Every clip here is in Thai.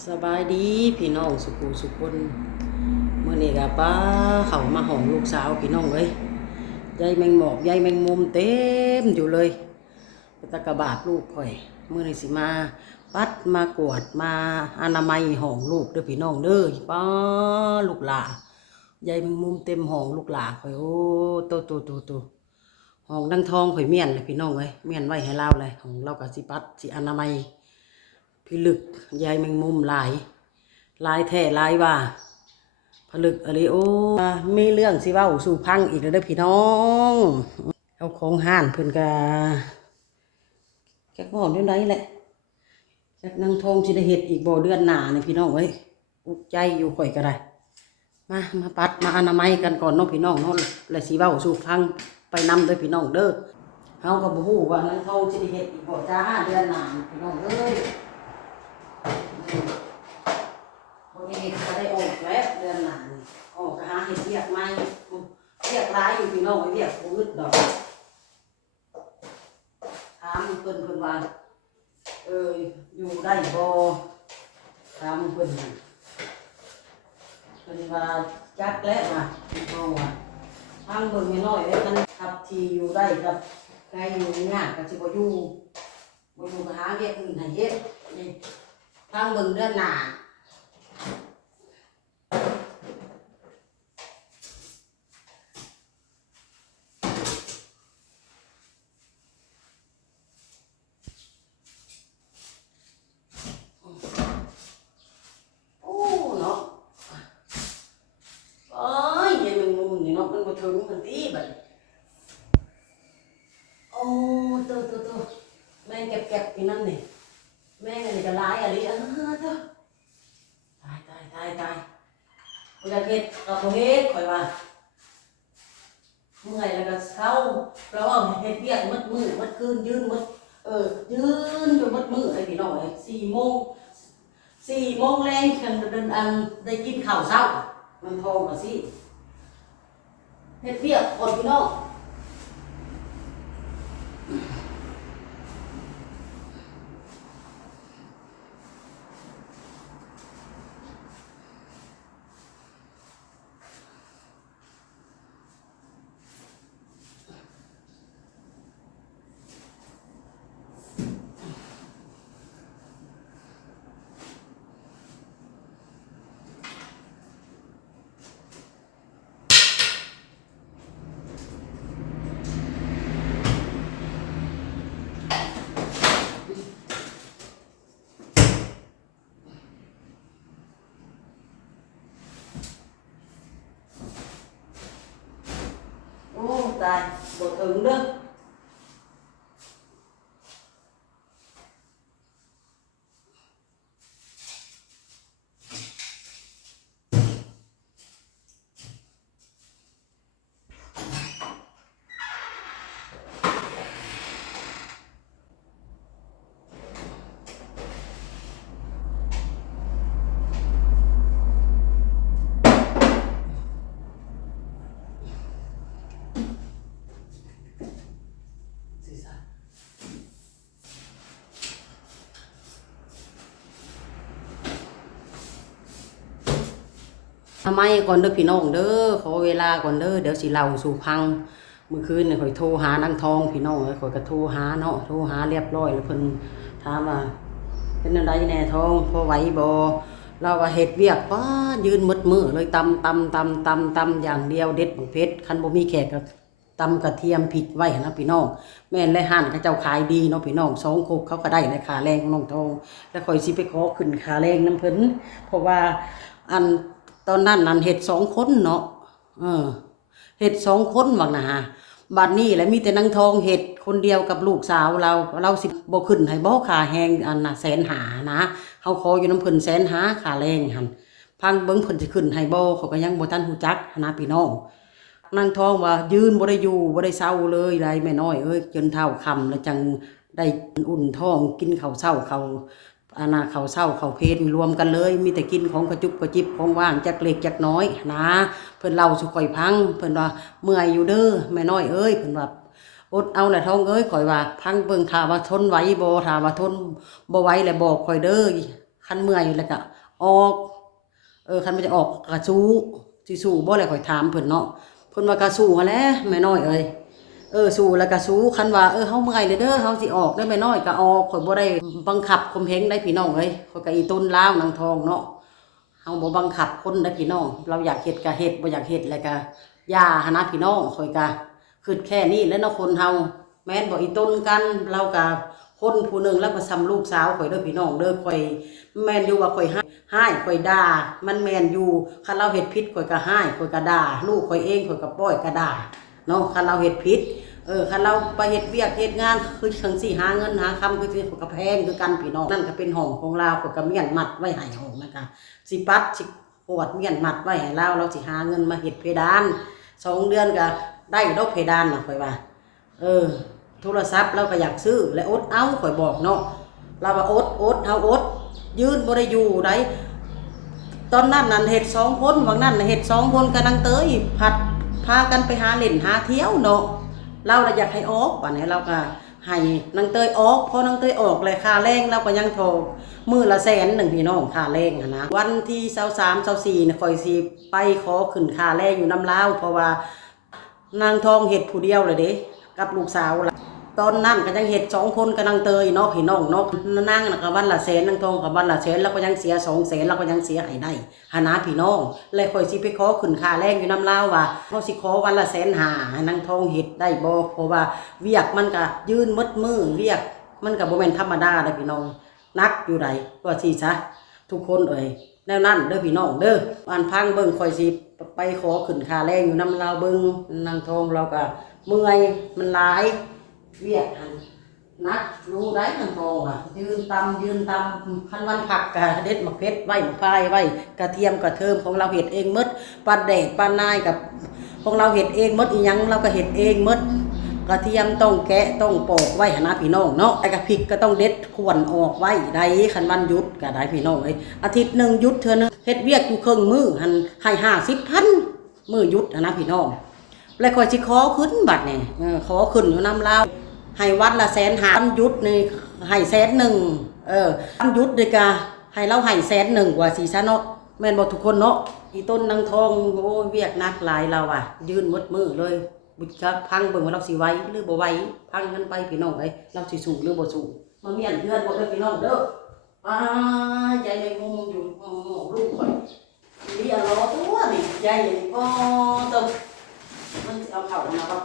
สบายดีพี่น้องสุขุสุคนเมื่อนี้กับป้าเขามาห้องลูกสาวพี่น้องเลยใยแมงหมอกใยแมงมุมเต็มอยู่เลยตะกะบาดลูกข่อยเมื่อนี้สิมาปัดมากวดมาอนามัยห้องลูกเด้อพี่น้องเด้อป้าลูกหลาใยแมงมุมเต็มห้องลูกหลาข่อยโอ้โตห้องดังทองข่อยเมียนเลยพี่น้องเลยเมียนไว้ให้เราเลยห้องเรากับสิปัดสิอนามัยพี่ลึกใยแมงมุมลายแท้ลายว่าผลึกอะไรโอ้มีเรื่องสิเว้าสู่พังอีกแล้วเด้อพี่น้องเอาของห่านเพิ่นกะแก๊กบ่อนอยู่ไหนแหละแก๊กนางทองสิได้เฮ็ดอีกบ่เดือนหน้านี่พี่น้องเอ้ยอุกใจอยู่ข่อยก็ได้มาปัดมาอนามัยกันก่อนเนาะพี่น้องเนาะแล้วสิเว้าสู่พังไปนำเด้อพี่น้องเด้อเฮาก็บ่ฮู้ว่านางทองสิได้เฮ็ดอีกบ่จ้าเดือนหน้าพี่น้องเอ้ยบางทีก็ได้ออกแล้วเดือนหน้านี่ออกหาเห็ดเรียกไม่เรียกร้ายอยู่พี่น้องเรียกพืชดอกถามเพิ่นว่าอยู่ได้บ่ถามเพิ่นว่าจักแล้วว่าน้องว่าทางเบิ่งไม่น้อยเลยมันขับที่อยู่ได้กับใครอยู่ยากก็สิบ่อยู่ก็หาเวียกอื่นให้เฮ็ดนี่ทางเบิ่งเดือนหน้าโอ้เนาะโอ้ยยายแมงมุมนี่เนาะมันบ่ถึงมันตีบัดโอ้ตัวแม่งเก็บๆอยู่นั่นนี่แม่งอันนี้ก็หลายอะไรเถอะตายบ่อยากเฮ็ดก็บ่เฮ็ดข่อยว่าเมื่อยแล้วก็เศร้าเพราะว่าเฮ็ดเวียกมัดมื้อมัดคืนยืนมัดยืนอยู่มัดมื้อไอ้พี่น้องไอ้4 โมงแรงฉันเดินได้กินข้าวเช้ามันโทรมาสิเฮ็ดเวียกก่อนพี่น้องโอ้ตายบ่ถึงเด้อสิซะ ทำไมก่อนเด้อพี่น้องเด้อขอเวลาก่อนเด้อเดี๋ยวสิเล่าสู่พังเมื่อคืนเนี่ยข่อยโทรหานางทองพี่น้องข่อยก็โทรหาเนาะโทรหาเรียบร้อยแล้วเพิ่นถามว่าเป็นอะไรแน่ทองพอไหวบ่เราว่าเฮ็ดเวียกป้ายืนมืดมือเลยตำอย่างเดียวเด็ดบักเพชรคันบ่มีแขกก็ตำกระเทียมพริกไว้นะพี่น้องแม่นและห่านเขาเจ้าขายดีเนาะพี่น้อง2 โคกเขาก็ได้ในค่าแรงของน้องทองแล้วข่อยสิไปขอขึ้นค่าแรงนำเพิ่นเพราะว่าอันตอนนั้นนั่นเฮ็ด2 คนเนาะเฮ็ด2 คนบักนะฮะบัดนี้แหละมีแต่นางทองเฮ็ดคนเดียวกับลูกสาวเราสิบ่ขึ้นให้บ่ค่าแฮงอันน่ะ150,000นะเฮาขออยู่นำเพิ่น150,000ค่าแรงหั่นพังเบิ่งเพิ่นสิขึ้นให้บ่เขาก็ยังบ่ทันฮู้จักนะพี่น้องนางทองว่ายืนบ่ได้อยู่บ่ได้เซาเลยไรแม่น้อยเอ้ยจนเท่าค่ำแล้วจังได้อุ่นท้องกินข้าวเช้าข้าวข้าวเช้าข้าวเพลรวมกันเลยมีแต่กินของกระจุบกระจิบของว่างจักเล็กจักน้อยนะเพิ่นเล่าสุข่อยพังเพิ่นว่าเมื่อยอยู่เด้อแม่น้อยเอ้ยเพิ่นว่าอดเอาแหละท้องเอ้ยข่อยว่าพังเบิ่งถ้าว่าทนไหวบ่ถ้าว่าทนบ่ไหวแล้วบอกข่อยเด้อ คันเมื่อยแล้วก็ออกคันมันจะออกกระสู้สิสู้บ่แล้วข่อยถามเพิ่นเนาะเพิ่นว่ากระสู้หั่นแหละแม่น้อยเอ้ยสู้แล้วก็สู้คันว่าเฮาเมื่อยเลยเด้อเฮาสิออกได้แม่น้อยก็ออกข่อยบ่ได้บังคับข่มเหงได้พี่น้องเอ้ยข่อยก็อีต้นลาวนางทองเนาะเฮาบ่บังคับคนได้พี่น้องเราอยากเฮ็ดก็เฮ็ดบ่อยากเฮ็ดแล้วก็ย่าหนนะพี่น้องข่อยก็คิดแค่นี้แล้วเนาะคนเฮาแม่นบ่อีต้นกันเราก็คนผู้หนึ่งแล้วก็ซ้ำลูกสาวข่อยเด้อพี่น้องเด้อข่อยแม่นอยู่ว่าข่อยให้ข่อยด่ามันแม่นอยู่คันเราเฮ็ดผิดข่อยก็ให้ข่อยก็ด่าลูกข่อยเองข่อยก็ป้อยก็ด่าเนาะคันเราเฮ็ดผิดคันเราไปเฮ็ดเวียกเฮ็ดงานคือจังซี่หาเงินหาคำคือสิข่อยก็แพงคือกันพี่น้องนั่นก็เป็นห้องของเราข่อยก็เมียนมัดไว้ให้ห้องนะคะสิปัดสิปวดเมียนมัดไว้ให้เราสิหาเงินมาเฮ็ดเพดาน2 เดือนก็ได้ดอกเพดานน่ะข่อยว่าโทรศัพท์เราก็อยากซื้อและอดเอาข่อยบอกเนาะเราว่าอดเฮาอดยืนบ่ได้อยู่ได้ตอนนั้นนั่นเฮ็ด2 คนบางนั้นเฮ็ด2 คนกับนางเตยผัดพากันไปหาเล่นหาเที่ยวเนาะเราละอยากให้ออกบัดนี้เราก็ให้นางเตยออกพอนางเตยออกเลยค่าแรงเราก็ยังโทรมื้อละ100,000พี่น้องค่าแรงนะวันที่23 24น่ะข่อยสิไปขอขึ้นค่าแรงอยู่น้ำลาวเพราะว่านางทองเฮ็ดผู้เดียวเลยเด้กับลูกสาวตอนนั้นก็ยังเฮ็ด2 คนกับนางเตยเนาะพี่น้องเนาะนางน่ะก็วันละ100,000นางทองก็วันละ100,000แล้วก็ยังเสีย200,000แล้วก็ยังเสียให้ได้หานะพี่น้องเลยค่อยสิไปขอขึ้นค่าแรงอยู่น้ำลาวว่าเฮาสิขอวันละ150,000ให้นางทองเฮ็ดได้บ่เพราะว่าเวียกมันก็ยืนหมดมือเวียกมันก็บ่แม่นธรรมดาเด้อพี่น้องนักอยู่ใดว่าสิซะทุกคนแนวนั้นเด้อพี่น้องเด้ออ่านพังเบิ่งค่อยสิไปขอขึ้นค่าแรงอยู่น้ำลาวเบิ่งนางทองเราก็เมื่อยมันหลายเวียกนักรู้ได้ทางทองยืนตำคันวันผักกะเด็ดมะเพ็ดไว้มะพร้ายไว้กระเทียมกระเทิมของเราเห็ดเองมดปลาแดกปลานายกับของเราเห็ดเองมดอีหยังเราก็เห็ดเองมดกระเทียมต้องแกะต้องปอกไว้หนะพี่น้องเนาะไอ้กระพริกก็ต้องเด็ดขวนออกไว้ได้คันวันหยุดก็ได้พี่น้องอาทิตย์หนึ่งหยุดเทื่อนึงเฮ็ดเวียกอยู่ครึ่งมื้อหันให้50,000มื้อหยุดนะพี่น้องแล้วค่อยสิขอขึ้นบัดนี่ขอขึ้นอยู่น้ำลาวให้วันละ150,000หยุดนี่ให้100,000วันหยุดนี่ก็ให้เราให้100,000กว่าสิซะเนาะแม่นบ่ทุกคนเนาะอีต้นนางทองโอ้ยเวียกหนักหลายเรายืนหมดมือเลยบุกพังเบิ่งว่าเราสิไหวหรือบ่ไหวพังกันไปพี่น้องเราสิสู้หรือบ่สู้มาเมียนเพื่อนบ่เด้อพี่น้องเด้อยายในมุมอยู่ลูกข่อยเรียรอตัวนี่ยายพ่อตบมันเอาเข้านะครับ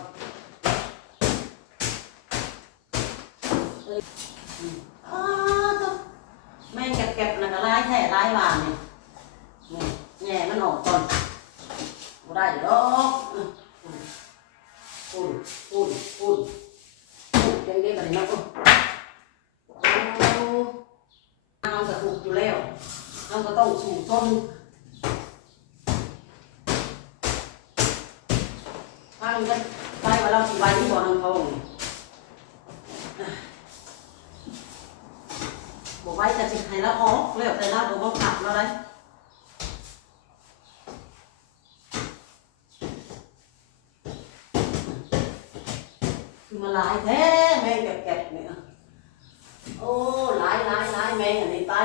แม่งเก็บๆนะก็ร้ายแท้ร้ายหวานนี่แง่มันออกก่อนบ่ได้ดอกปุ่นยังได้กันเนาะเอากระถูกอยู่แล้วเราก็ต้องสู่ต้นพังกันไปว่าเราสิไว้ที่บ่อน้ำทองบอกไว้จะสิให้เราออกแล้วแต่เราบอกว่าขับเราได้คือมาหลายแท้แม่งเก็บเนี่ยโอ้หลายแม่งอันนี้ตา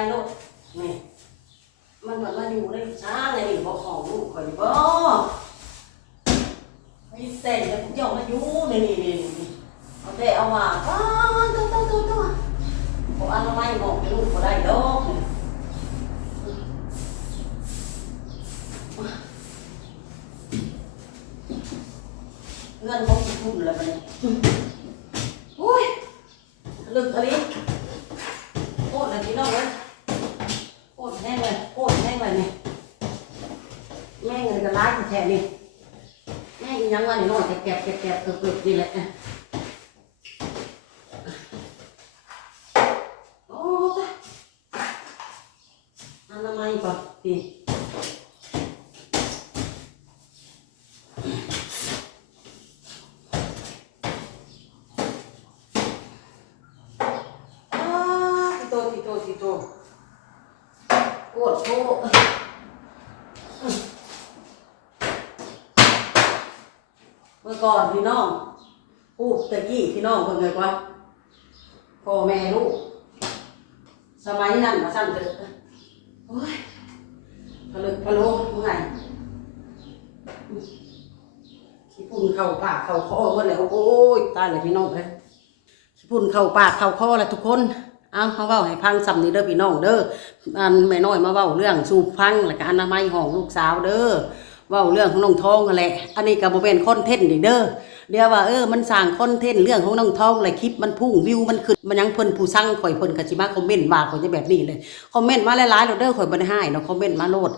ยลูกนี่มันแบบมาอยู่ในช้าเลยนี่บอกของลูกข่อยบ่ไม่เส้นแล้วพวกเจ้ามาอยู่นี่เอาแต่เอามาตัวบอกอันละไม่บอกลูกก็ได้ดอกเงินของคุณอะไรไปเนี่ยอุ้ยลึกอะไรโคตรอะไรที่เราเลยโคตรแห้งเลยนี่แม่เงินจะร้ายแท้นี่แม่ยังว่านี่น้อยแต่เก็บเกือบนี่แหละโอ้ยอันละไม่ก่อนดีโตโคตรโตเมื่อก่อนพี่น้องตะกี้พี่น้องเป็นไงวะพ่อแม่ลูก สมัยนั้นมาสั่นเถอะโอ้ยพะลึกพะโลเมื่อไงขี้ปุ่นเข้าปากเข้าคอเมื่อไหร่โอ้ยตายเลยพี่น้องเลยขี้ปุ่นเข้าปากเข้าคอแล้วทุกคนเอาเขาเว้าให้พังซ้ำนี่เด้อพี่น้องเด้ออันแม่น้อยมาเว้าเรื่องสูบพังแล้วก็อนามัยห้องลูกสาวเด้อเว้าเรื่องของน้องทองนั่นแหละอันนี้ก็บ่เป็นคอนเทนต์นี่เด้อเดี๋ยวว่ามันสร้างคอนเทนต์เรื่องของน้องทองอะไรคลิปมันพุ่งวิวมันขึ้นมันยังเพิ่นผู้สั่งข่อยเพิ่นก็สิมาคอมเมนต์ว่าข่อยจะแบบนี้เลยคอมเมนต์มาหลายๆเด้อข่อยบ่ได้ให้เนาะคอมเมนต์มาโลด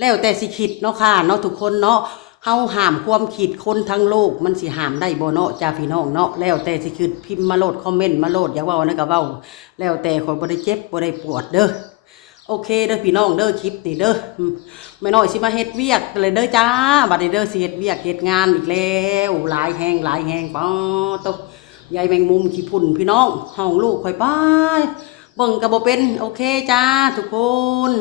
แล้วแต่สิคิดเนาะค่ะเนาะทุกคนเนาะเฮาห้ามความคิดคนทั้งโลกมันสิห้ามได้บ่เนาะจ้าพี่น้องเนาะแล้วแต่สิคิดพิมพ์มาโลดคอมเมนต์มาโลดอย่าเว้านั่นก็เว้าแล้วแต่ข่อยบ่ได้เจ็บบ่ได้ปวดเด้อโอเคเด้อพี่น้องเด้อคลิปนี่เด้อแม่น้อยสิมาเฮ็ดเวียกเลยเด้อจ้าบัดนี้เด้อสิเฮ็ดเวียกเฮ็ดงานอีกแล้วหลายแฮงป๊อตกยายแมงมุมขี้พุ่นพี่น้องห้องลูกข่อยไปเบิ่งก็บ่เป็นโอเคจ้าทุกคน